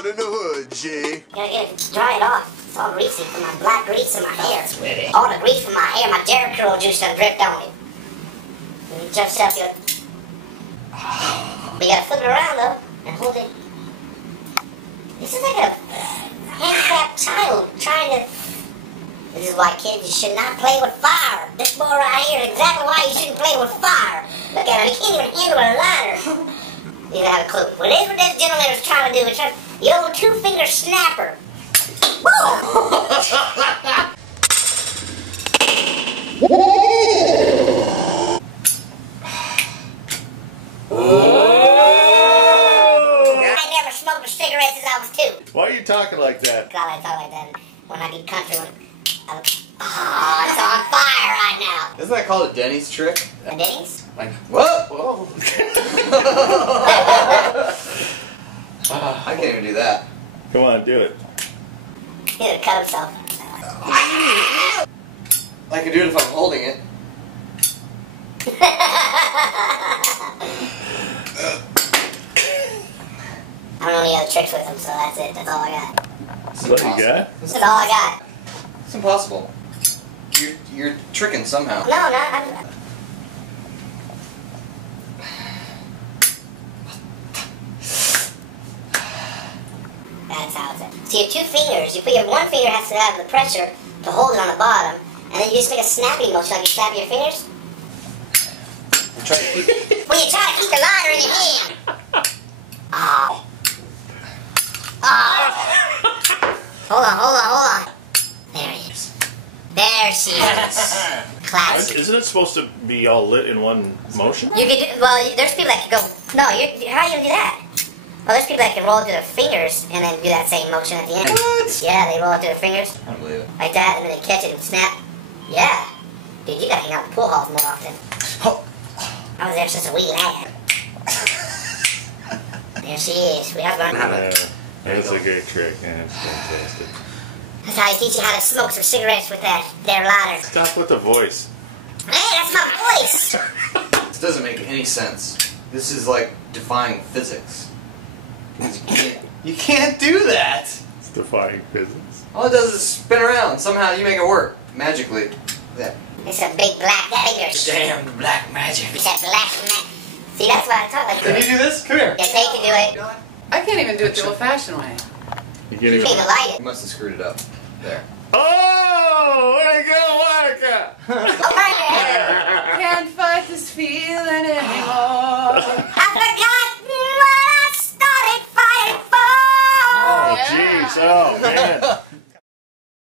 out in the hood, G. Dry it off. It's all greasy from my black grease in my hair. All the grease from my hair, my Jerry curl juice done dripped on it. And you just up your... But you gotta flip it around though, and hold it. This is like a handicapped child trying to... This is why, kids, you should not play with fire. This boy right here is exactly why you shouldn't play with fire. Look at him, he can't even handle a lighter. You don't have a clue. What this gentleman is trying to do is try the old two-finger snapper. Woo! I never smoked a cigarette since I was 2. Why are you talking like that? God, I talk like that when I get country. Oh, it's on fire right now. Isn't that called a Denny's trick? A Denny's? Like, whoa! I can't even do that. Come on, do it. He's gonna cut himself. I can do it if I'm holding it. I don't know any other tricks with him, so that's it. That's all I got. What you got? That's all I got. It's impossible. You're tricking somehow. No, I'm... That's how it's at. So you have 2 fingers. You put your one finger has to have the pressure to hold it on the bottom, and then you just make a snapping motion like you snap your fingers. I'm trying to keep... When you try to keep the lighter in your hand. Oh. Oh. Hold on. There it is. There she is. Classic. Isn't it supposed to be all lit in one motion? You can do, well, there's people that can go, no, how are you going to do that? Well, there's people that can roll it through their fingers and then do that same motion at the end. What? Yeah, they roll it through their fingers. I don't believe it. Like that, and then they catch it and snap. Yeah. Dude, you gotta hang out in the pool halls more often. Oh. I was there since a wee lad. There she is. We have learned how to... That's a good trick. Yeah, it's fantastic. That's how I teach you how to smoke some cigarettes with that there lighter. Stop with the voice. Hey, that's my voice! This doesn't make any sense. This is like defying physics. You can't do that! It's defying physics. All it does is spin around. Somehow you make it work. Magically. That It's a big black fingers. damn black magic. It's that black magic. See, that's why I talk like Can you do this? Come here. Yes, they can do it. I can't even do it the old-fashioned way. You can't You even... can't even light You it. must have screwed it up. There. Oh! Way to go, Monica! Can't fight this feeling anymore. I forgot what I started fighting for. Oh, jeez. Oh, man.